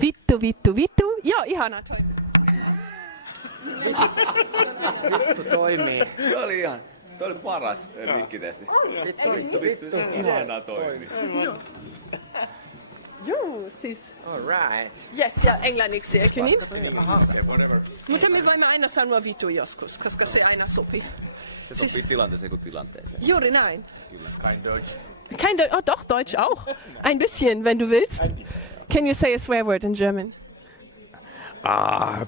Vittu, vittu, vittu. Joo, ihanaa. Vittu toimii. Toi oli paras mikkitesti. Vittu. Ihanaa toimi. Joo, siis. All right. Yes, ja englanniksi, eikö niin? Mutta me voimme aina sanoa vittu joskus, koska se aina sopii. Se sopii tilanteeseen kuin tilanteeseen. Juuri näin. Kein Deutsch. Kein Deutsch, oh doch, Deutsch auch. Ein bisschen, wenn du willst. Can you say a swear word in German?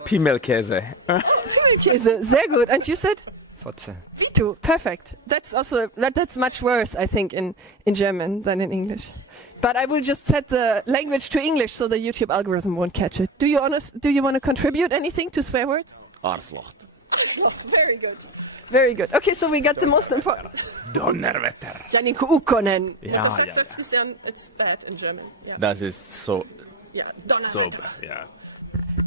Pimmelkäse. Pimmelkäse, sehr gut. And you said? Fotze. Vitu, perfect. That's also that's much worse, I think, in German than in English. But I will just set the language to English so the YouTube algorithm won't catch it. Do you want to contribute anything to swear words? Arschloch. Arschloch, very good. Very good. Okay, so we got the most important. Donnerwetter. Ja niin kuin ukkonen. Ja. It's bad in German. Yeah. Das ist so. Yeah, Donnerwetter. So, yeah.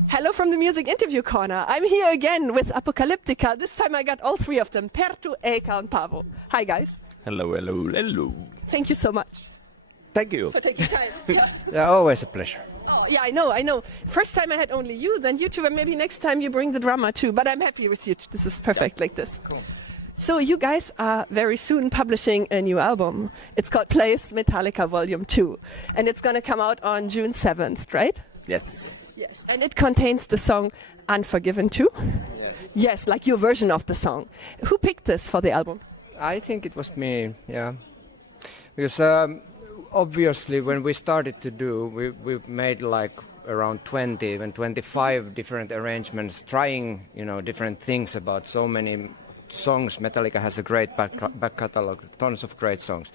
Hello from the Music Interview Corner. I'm here again with Apocalyptica. This time I got all three of them, Perttu, Eicca and Paavo. Hi guys. Hello. Thank you so much. Thank you. For taking time. Yeah, always a pleasure. Oh, yeah, I know. First time I had only you, then you two, and maybe next time you bring the drummer too. But I'm happy with you. This is perfect like this. Cool. So you guys are very soon publishing a new album. It's called Plays Metallica Volume 2. And it's going to come out on June 7th, right? Yes. Yes. And it contains the song Unforgiven II? Yes, like your version of the song. Who picked this for the album? I think it was me, yeah. Because obviously when we started to do, we made like around 20, even 25 different arrangements, trying, different things about so many songs. Metallica has a great back catalog, tons of great songs.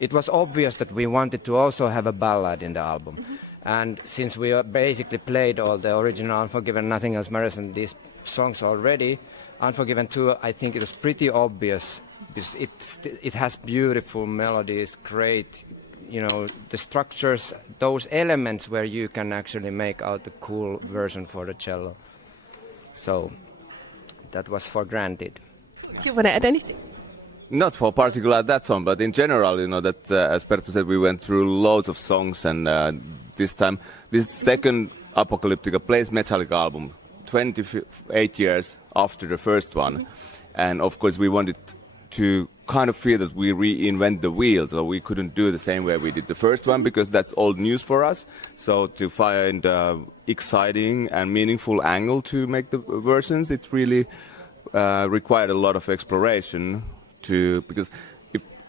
It was obvious that we wanted to also have a ballad in the album. Mm-hmm. And since we basically played all the original Unforgiven, Nothing Else Matters, and these songs already, Unforgiven II, I think it was pretty obvious because it has beautiful melodies, great, the structures, those elements where you can actually make out the cool version for the cello. So that was for granted. You want to add anything? Not for particular that song, but in general, that as Perttu said, we went through loads of songs, and this second Apocalyptica Plays Metallica album, 28 years after the first one, and of course we wanted to kind of feel that we reinvent the wheel, so we couldn't do the same way we did the first one because that's old news for us. So to find exciting and meaningful angle to make the versions, it really required a lot of exploration because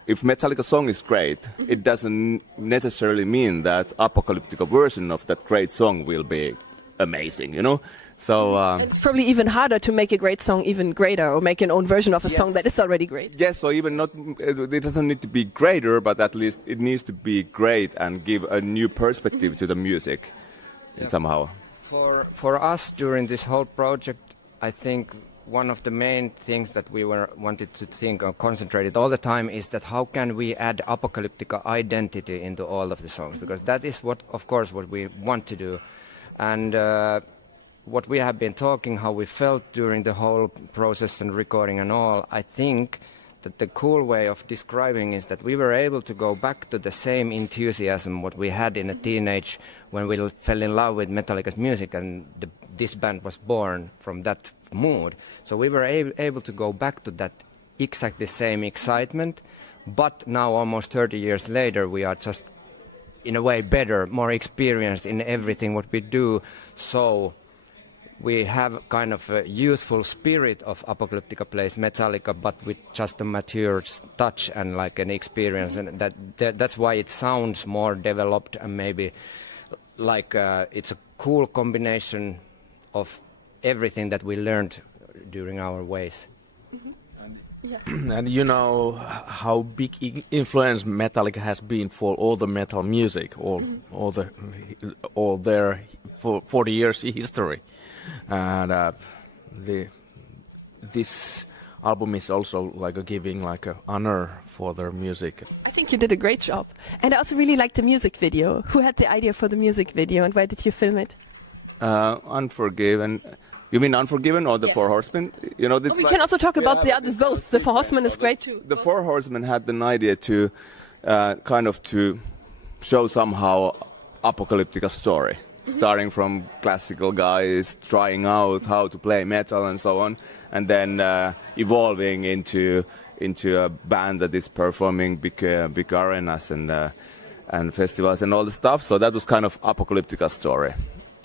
if Metallica song is great, it doesn't necessarily mean that Apocalyptica version of that great song will be amazing, So it's probably even harder to make a great song even greater, or make an own version of a song that is already great. Yes, or even not. It doesn't need to be greater, but at least it needs to be great and give a new perspective to the music, somehow. For us during this whole project, I think one of the main things that we wanted to think or concentrated all the time is that how can we add Apocalyptica identity into all of the songs, because that is what we want to do, and what we have been talking, how we felt during the whole process and recording and all. I think that the cool way of describing is that we were able to go back to the same enthusiasm what we had in a teenage when we fell in love with Metallica's music, and this band was born from that mood. So we were able to go back to that exactly same excitement, but now almost 30 years later we are just in a way better, more experienced in everything what we do. So we have kind of a youthful spirit of Apocalyptica Plays Metallica, but with just a mature touch and like an experience, and that's why it sounds more developed and maybe like it's a cool combination of everything that we learned during our ways. Mm-hmm. Yeah. And how big influence Metallica has been for all the metal music, all their 40 years history. And this album is also like giving like an honor for their music. I think you did a great job, and I also really liked the music video. Who had the idea for the music video, and where did you film it? Unforgiven. You mean Unforgiven or the Four Horsemen? We can also talk about the others both. The Four Horsemen is great too. The Four Horsemen had an idea to kind of to show somehow Apocalyptica's story. starting from classical guys trying out how to play metal and so on, and then evolving into a band that is performing big arenas and festivals and all the stuff. So that was kind of Apocalyptica story.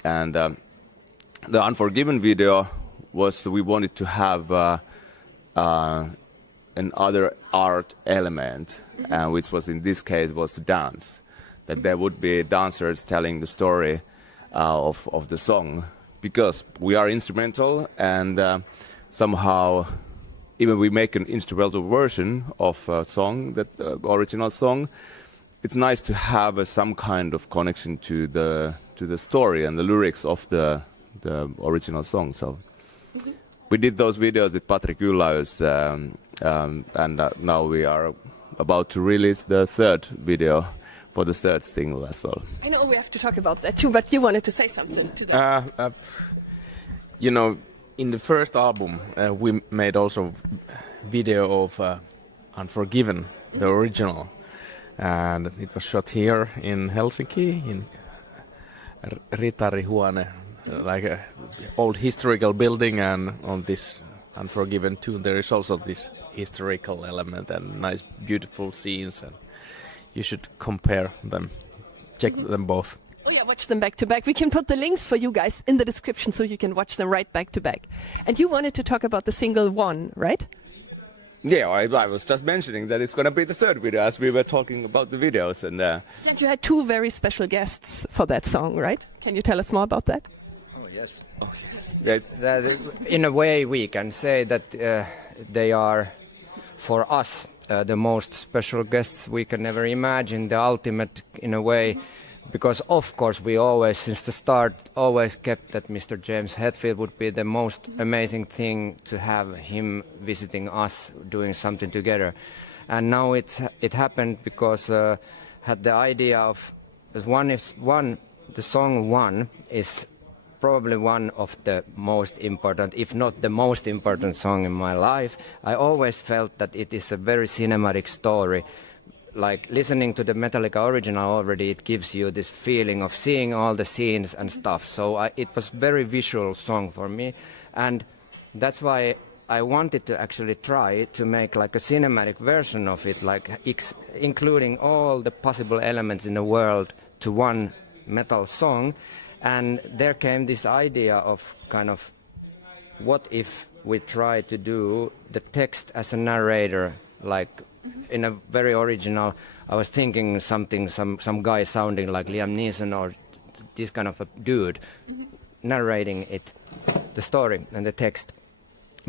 And the Unforgiven video was, we wanted to have another art element, which was, in this case, was dance. That there would be dancers telling the story of the song, because we are instrumental, and somehow even we make an instrumental version of a song, that original song, it's nice to have some kind of connection to the story and the lyrics of the original song. So we did those videos with Patrick Ylläys, and now we are about to release the third video for the third single as well. I know we have to talk about that too, but you wanted to say something to that. You know, in the first album, we made also video of Unforgiven, the original, and it was shot here in Helsinki, in Ritarihuone, like a old historical building, and on this Unforgiven II there is also this historical element and nice beautiful scenes, and you should compare them, check them both. Oh yeah, watch them back to back. We can put the links for you guys in the description so you can watch them right back to back. And you wanted to talk about the single One, right? Yeah, I was just mentioning that it's going to be the third video, as we were talking about the videos. And you had two very special guests for that song, right? Can you tell us more about that? Oh, yes. oh, yes. That, in a way, we can say that they are, for us, the most special guests we can ever imagine, the ultimate, in a way, because of course we always, since the start, always kept that Mr. James Hetfield would be the most amazing thing to have him visiting us, doing something together. And now it happened because had the idea of the song One is probably one of the most important, if not the most important song in my life. I always felt that it is a very cinematic story. Like listening to the Metallica original already, it gives you this feeling of seeing all the scenes and stuff. So it was very visual song for me, and that's why I wanted to actually try to make like a cinematic version of it, like including all the possible elements in the world to one metal song. And there came this idea of kind of, what if we try to do the text as a narrator, like in a very original, I was thinking something, some guy sounding like Liam Neeson or this kind of a dude narrating it, the story and the text.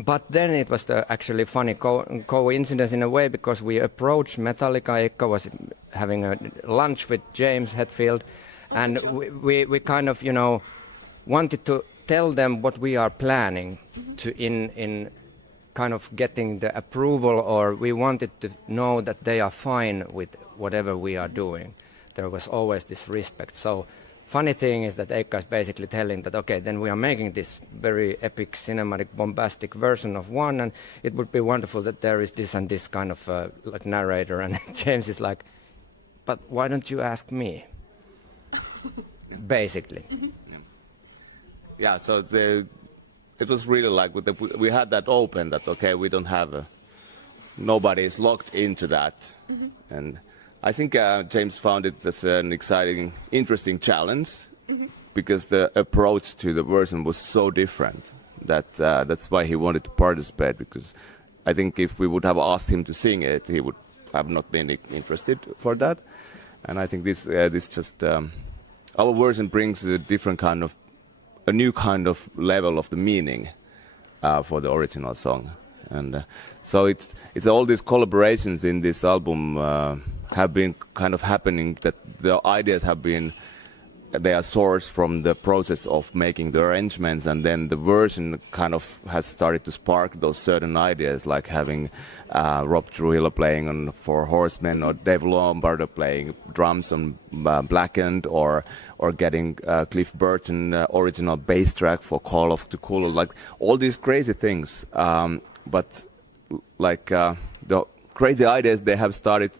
But then it was the actually funny coincidence in a way, because we approached Metallica. Eicca was having a lunch with James Hetfield, and we kind of, you know, wanted to tell them what we are planning to in kind of getting the approval, or we wanted to know that they are fine with whatever we are doing. There was always this respect. So funny thing is that Eicca is basically telling that, okay, then we are making this very epic, cinematic, bombastic version of One, and it would be wonderful that there is this and this kind of like narrator. And James is like, but why don't you ask me? Basically. Yeah, so it was really like we had that open, that okay, we don't have nobody is locked into that. And I think James found it as an exciting, interesting challenge, because the approach to the version was so different that that's why he wanted to participate, because I think if we would have asked him to sing it, he would have not been interested for that. And I think this just our version brings a new kind of level of the meaning for the original song. And so it's all these collaborations in this album have been kind of happening, that the ideas they are sourced from the process of making the arrangements, and then the version kind of has started to spark those certain ideas, like having Rob Trujillo playing on Four Horsemen, or Dave Lombardo playing drums on Blackened, or getting Cliff Burton original bass track for Call of Cthulhu, like all these crazy things. But like the crazy ideas, they have started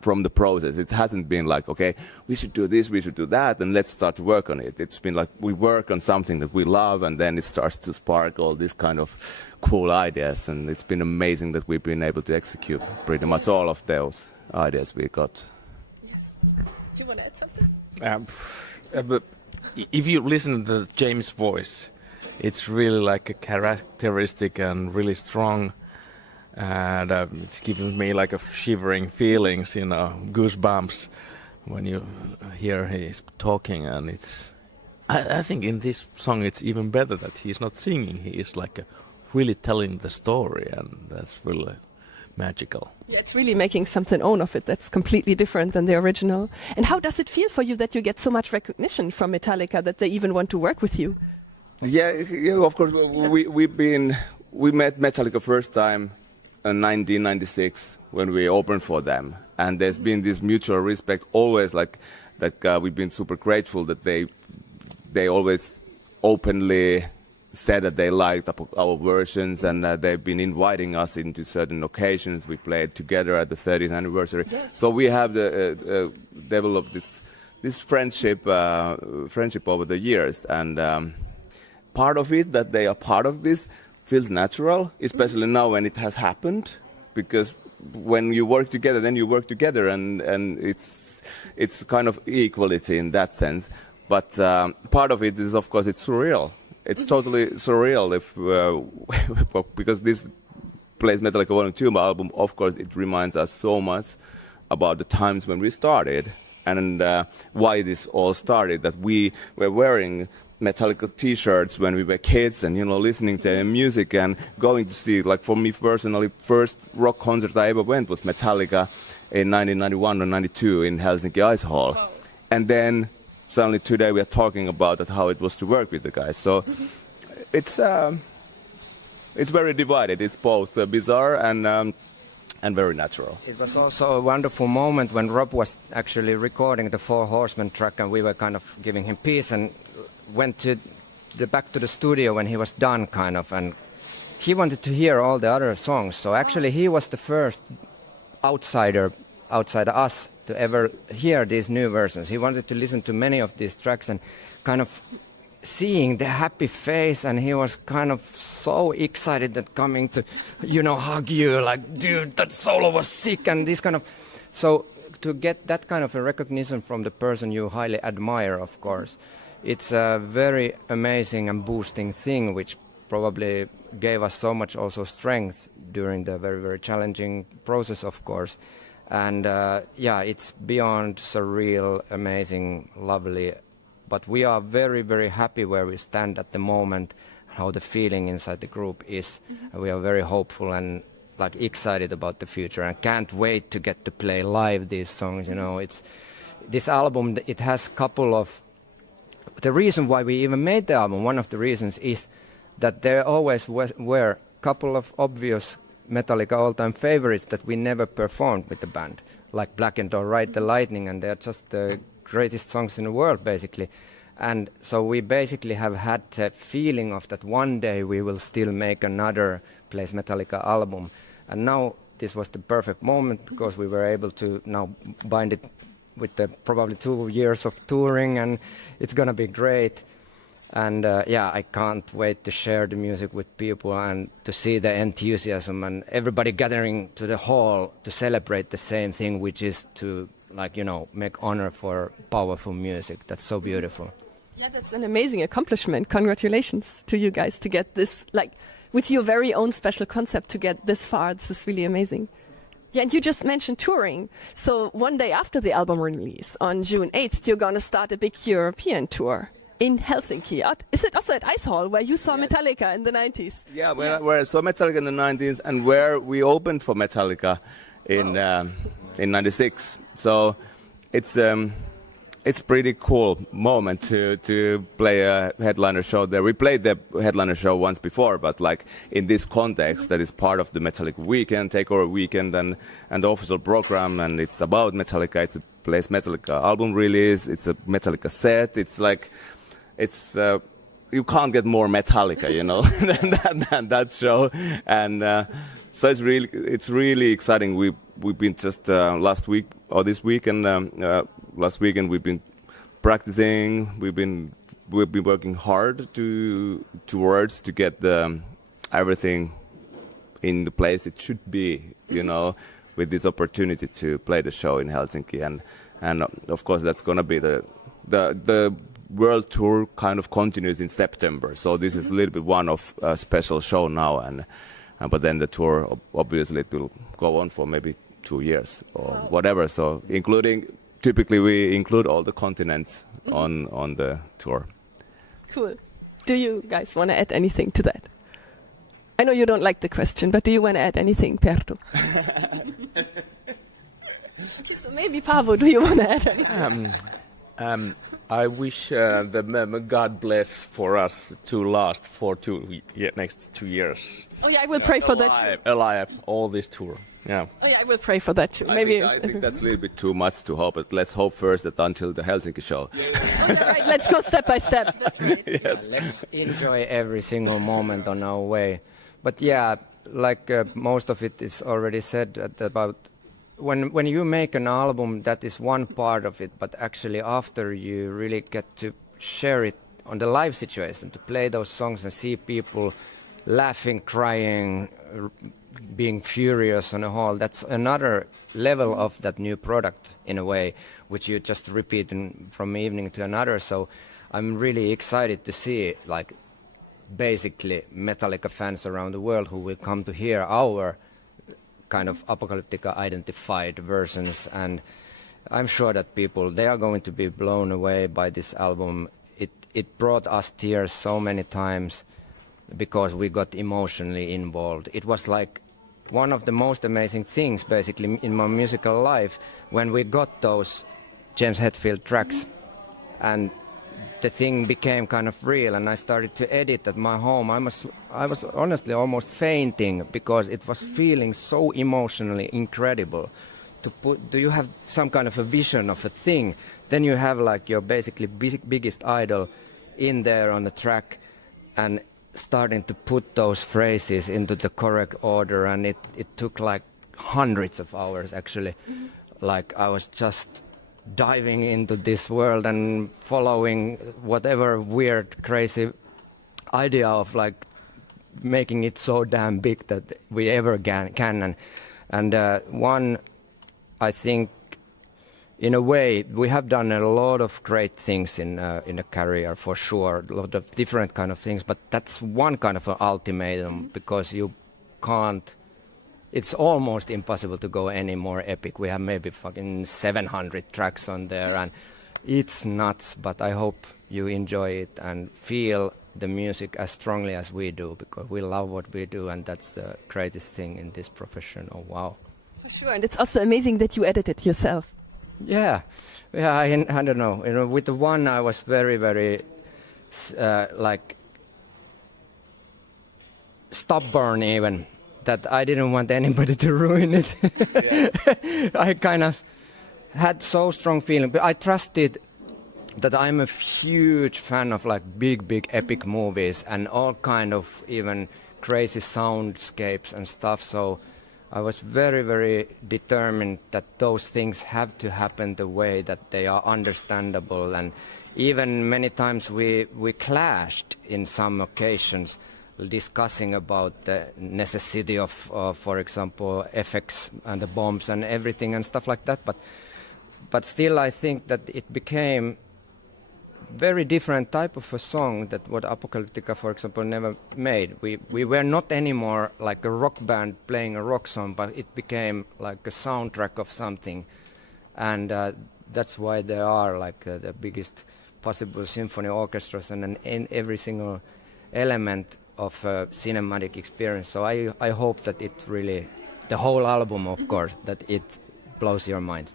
from the process. It hasn't been like, okay, we should do this, we should do that, and let's start to work on it. It's been like we work on something that we love, and then it starts to spark all these kind of cool ideas, and it's been amazing that we've been able to execute pretty much all of those ideas we got. Yes. Do you want to add something? But if you listen to James' voice, it's really like a characteristic and really strong. And it's giving me like a shivering feelings, you know, goosebumps when you hear he's talking. And it's, I think in this song it's even better that he's not singing. He is like really telling the story, and that's really magical. Yeah, it's really making something own of it that's completely different than the original. And how does it feel for you that you get so much recognition from Metallica that they even want to work with you? Yeah, of course. We met Metallica first time in 1996 when we opened for them, and there's been this mutual respect always, like that. We've been super grateful that they always openly said that they liked our versions, and they've been inviting us into certain occasions. We played together at the 30th anniversary. Yes. So we have developed this friendship over the years, and part of it that they are part of this feels natural, especially now when it has happened, because when you work together, then you work together, and it's kind of equality in that sense. But part of it is, of course, it's surreal. It's totally surreal because this Plays Metallica Vol. 2 album, of course, it reminds us so much about the times when we started and why this all started, that we were wearing Metallica T-shirts when we were kids, and listening to their music and going to see, like for me personally, first rock concert I ever went was Metallica in 1991 or 92 in Helsinki Ice Hall. Oh. And then suddenly today we are talking about how it was to work with the guys. So it's very divided. It's both bizarre and very natural. It was also a wonderful moment when Rob was actually recording the Four Horsemen track, and we were kind of giving him peace, and went back to the studio when he was done, kind of, and he wanted to hear all the other songs. So actually he was the first outside us to ever hear these new versions. He wanted to listen to many of these tracks and kind of seeing the happy face, and he was kind of so excited that coming to, hug you, like, dude, that solo was sick, and this kind of. So to get that kind of a recognition from the person you highly admire, of course, it's a very amazing and boosting thing, which probably gave us so much also strength during the very, very challenging process, of course. And it's beyond surreal, amazing, lovely. But we are very, very happy where we stand at the moment, how the feeling inside the group is. Mm-hmm. We are very hopeful and excited about the future, and can't wait to get to play live these songs. It's this album. It has a couple of. The reason why we even made the album, one of the reasons is that there always were a couple of obvious Metallica all-time favorites that we never performed with the band, like Blackened or Ride the Lightning, and they're just the greatest songs in the world, basically. And so we basically have had the feeling of that one day we will still make another Plays Metallica album. And now this was the perfect moment, because we were able to now bind it with the probably 2 years of touring, and it's gonna be great. And I can't wait to share the music with people and to see the enthusiasm and everybody gathering to the hall to celebrate the same thing, which is to make honor for powerful music. That's so beautiful. Yeah, that's an amazing accomplishment. Congratulations to you guys to get this, with your very own special concept, to get this far. This is really amazing. Yeah, and you just mentioned touring. So one day after the album release, on June 8th, you're going to start a big European tour in Helsinki. Is it also at Ice Hall, where you saw Metallica in the 90s? Yeah, where I saw Metallica in the 90s, and where we opened for Metallica in 96. So it's pretty cool moment to play a headliner show there. We played the headliner show once before, but in this context, that is part of the Metallica weekend, takeover weekend, and the official program, and it's about Metallica. It's a Plays Metallica album release. It's a Metallica set. It's you can't get more Metallica, than that show, and So it's really exciting. We've been just last week or this week and last weekend we've been practicing. We've been working hard towards to get everything in the place it should be, you know, with this opportunity to play the show in Helsinki, and of course that's gonna be the world tour kind of continues in September. So this is a little bit one of a special show now, and but then the tour obviously it will go on for maybe 2 years or whatever. So typically we include all the continents on the tour. Cool. Do you guys want to add anything to that? I know you don't like the question, but do you want to add anything, Perttu? Okay, so maybe Paavo, do you want to add anything? I wish the God bless for us to last for next 2 years. Oh yeah, I will pray for that. Alive, all this tour. Yeah. Oh yeah, I will pray for that too. I think that's a little bit too much to hope, but let's hope first that until the Helsinki show. Right, let's go step by step. That's right. Yes. Let's enjoy every single moment on our way. But yeah, like most of it is already said about when you make an album, that is one part of it, but actually after you really get to share it on the live situation, to play those songs and see people laughing, crying, being furious on a whole, that's another level of that new product in a way, which you just repeat from evening to another. So I'm really excited to see like basically Metallica fans around the world who will come to hear our kind of Apocalyptica identified versions, and I'm sure that people, they are going to be blown away by this album. It brought us tears so many times because we got emotionally involved. It was like one of the most amazing things basically in my musical life when we got those James Hetfield tracks and the thing became kind of real, and I started to edit at my home. I was honestly almost fainting because it was feeling so emotionally incredible. Do you have some kind of a vision of a thing? Then you have like your basically biggest idol in there on the track and starting to put those phrases into the correct order, and it took like hundreds of hours actually. Like I was just diving into this world and following whatever weird, crazy idea of like making it so damn big that we ever can. And one, I think, in a way, we have done a lot of great things in a career for sure, a lot of different kind of things. But that's one kind of an ultimatum because you can't. It's almost impossible to go any more epic. We have maybe fucking 700 tracks on there, and it's nuts. But I hope you enjoy it and feel the music as strongly as we do, because we love what we do, and that's the greatest thing in this profession. Oh, wow. For sure, and it's also amazing that you edit it yourself. Yeah. I don't know. You know, with the one I was very, very like stubborn even. That I didn't want anybody to ruin it. I kind of had so strong feeling, but I trusted that I'm a huge fan of like big epic movies and all kind of even crazy soundscapes and stuff. So I was very, very determined that those things have to happen the way that they are understandable. And even many times we clashed in some occasions, discussing about the necessity of, for example, effects and the bombs and everything and stuff like that. But still, I think that it became very different type of a song that what Apocalyptica, for example, never made. We were not anymore like a rock band playing a rock song, but it became like a soundtrack of something. And that's why there are like the biggest possible symphony orchestras and in every single element of a cinematic experience. So I hope that it really, the whole album, of course, that it blows your mind.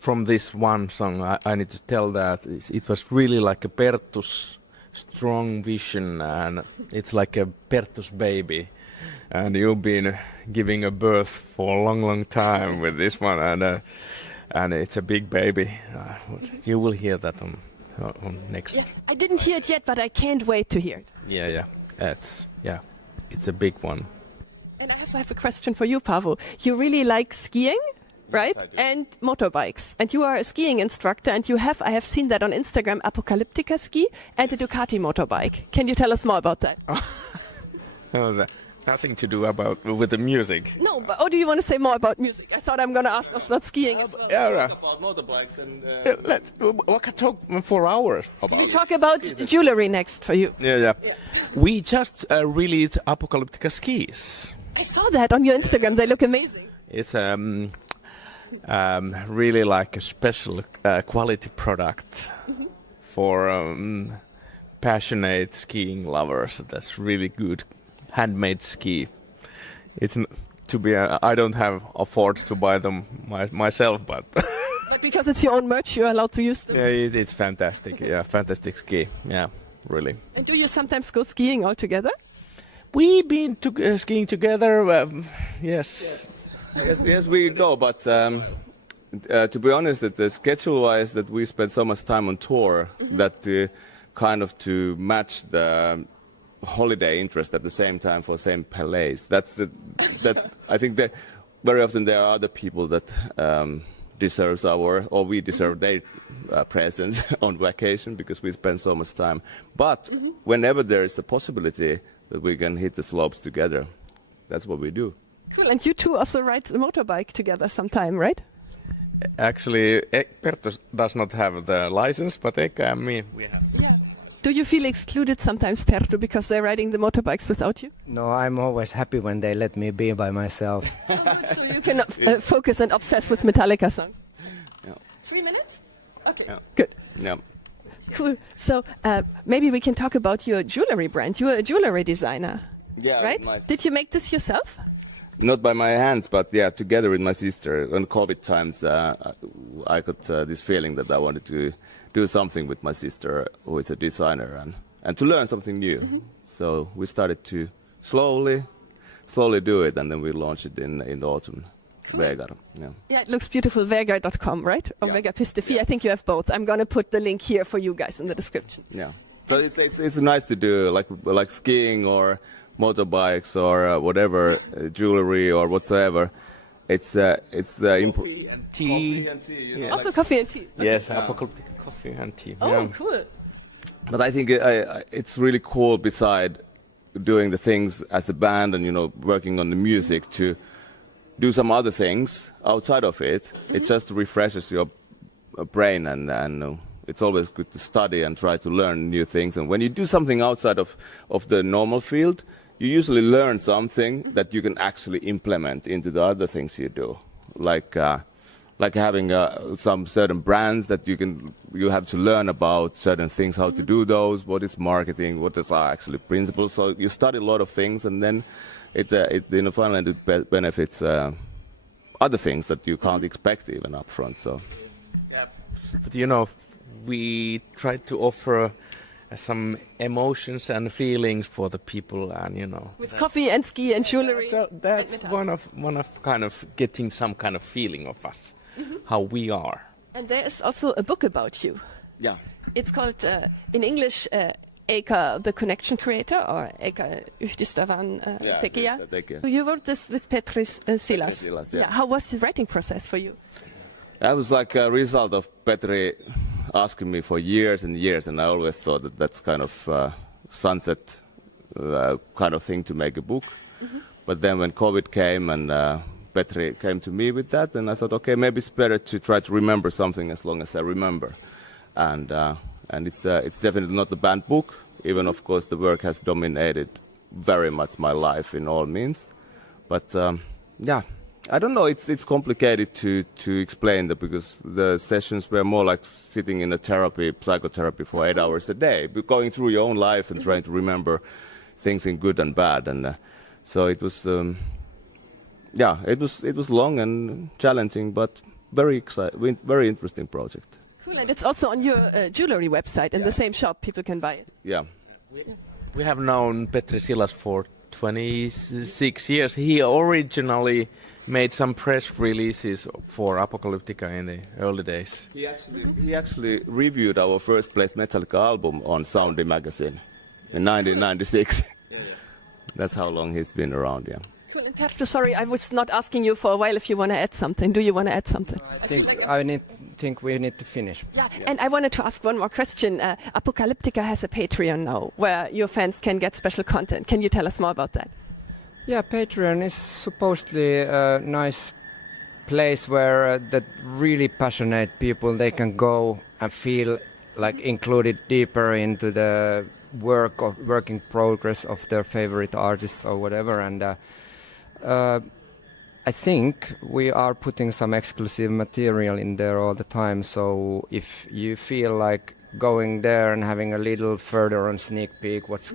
From this one song, I need to tell that it was really like a Perttu's strong vision, and it's like a Perttu's baby. And you've been giving a birth for a long time with this one, and it's a big baby. You will hear that on next. Yeah, I didn't hear it yet, but I can't wait to hear it. Yeah. It's a big one. And I have a question for you, Paavo. You really like skiing, right? I do. And motorbikes. And you are a skiing instructor, and I have seen that on Instagram, Apocalyptica ski and a Ducati motorbike. Can you tell us more about that? Nothing to do with the music. No, but do you want to say more about music? I thought I'm going to ask us about skiing as well. Yeah, About motorbikes and we can talk for hours about We it. talk about jewelry next for you. Yeah. We just released Apocalyptica skis. I saw that on your Instagram. They look amazing. It's really like a special quality product for passionate skiing lovers. That's really good handmade ski. It's I don't afford to buy them myself, but But because it's your own merch, you're allowed to use them. yeah, it's fantastic. Yeah, fantastic ski. Yeah, really. And do you sometimes go skiing all together? We've been skiing together. Yes. Yes, we go. But to be honest, that the schedule-wise, that we spend so much time on tour that kind of to match the holiday interest at the same time for same place. That's I think that very often there are other people that deserves we deserve their presence on vacation because we spend so much time. But whenever there is the possibility that we can hit the slopes together, that's what we do. Cool. And you two also ride a motorbike together sometime, right? Actually, Perttu does not have the license, but Eicca and me, we have. Yeah. Do you feel excluded sometimes, Perttu, because they're riding the motorbikes without you? No, I'm always happy when they let me be by myself. So you can focus and obsess with Metallica songs. Yeah. 3 minutes? Okay, Yeah. good. Yeah. Cool. So maybe we can talk about your jewelry brand. You're a jewelry designer, Yeah. right? Did you make this yourself? Not by my hands, but yeah, together with my sister. On COVID times, I got this feeling that I wanted to do something with my sister, who is a designer, and to learn something new. So we started to slowly do it, and then we launched it in the autumn. Vegar, yeah. Yeah, it looks beautiful. Vegar.com, right? Or Yeah. Vegar.fi. I think you have both. I'm going to put the link here for you guys in the description. Yeah. So it's nice to do like skiing or motorbikes or whatever jewelry or whatsoever. It's Coffee and tea. Yeah. Also coffee and tea. Yes, Apocalyptica coffee and tea. Oh, Yeah. cool. But I think it's really cool, beside doing the things as a band and working on the music, to do some other things outside of it. It just refreshes your brain, and it's always good to study and try to learn new things. And when you do something outside of the normal field, you usually learn something that you can actually implement into the other things you do, like having some certain brands that you have to learn about certain things, how to do those, what is marketing, what is actually principles. So you study a lot of things, and then finally it benefits other things that you can't expect even up front. So, But we try to offer some emotions and feelings for the people, and With coffee and ski and jewelry. So that's and metal. one of kind of getting some kind of feeling of us, how we are. And there is also a book about you. yeah. It's called, in English, Eicca, the Connection Creator, or Eicca Yhdistävän tekijä. You wrote this with Petri Silas. Silas, yeah. How was the writing process for you? That was like a result of Petri asking me for years and years, and I always thought that that's kind of sunset kind of thing to make a book. But then when COVID came and Petri came to me with that, and I thought, okay, maybe it's better to try to remember something as long as I remember. And it's definitely not a band book, even of course the work has dominated very much my life in all means. But yeah. I don't know. It's complicated to explain that, because the sessions were more like sitting in a psychotherapy for 8 hours a day, going through your own life and trying to remember things in good and bad. And so it was, it was long and challenging, but very exciting, very interesting project. Cool, and it's also on your jewelry website in the same shop. People can buy it. Yeah. We have known Petri Silas for 26 years. He originally made some press releases for Apocalyptica in the early days. He actually reviewed our first place Metallica album on Soundy magazine in 1996. That's how long he's been around, yeah. Cool. Perttu, sorry, I was not asking you for a while if you want to add something. Do you want to add something? I think we need to finish. Yeah, and I wanted to ask one more question. Apocalyptica has a Patreon now where your fans can get special content. Can you tell us more about that? Yeah, Patreon is supposedly a nice place where the really passionate people, they can go and feel like included deeper into the working progress of their favorite artists or whatever. And I think we are putting some exclusive material in there all the time. So if you feel like going there and having a little further on sneak peek what's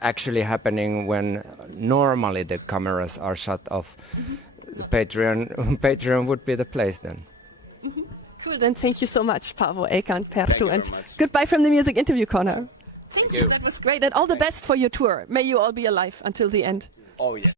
actually happening when normally the cameras are shut off, Patreon would be the place then. Cool, then thank you so much, Paavo, Eicca and Perttu, and goodbye from the Music Interview Corner. Thank you, that was great, and all the best for your tour. May you all be alive until the end. Oh, yeah.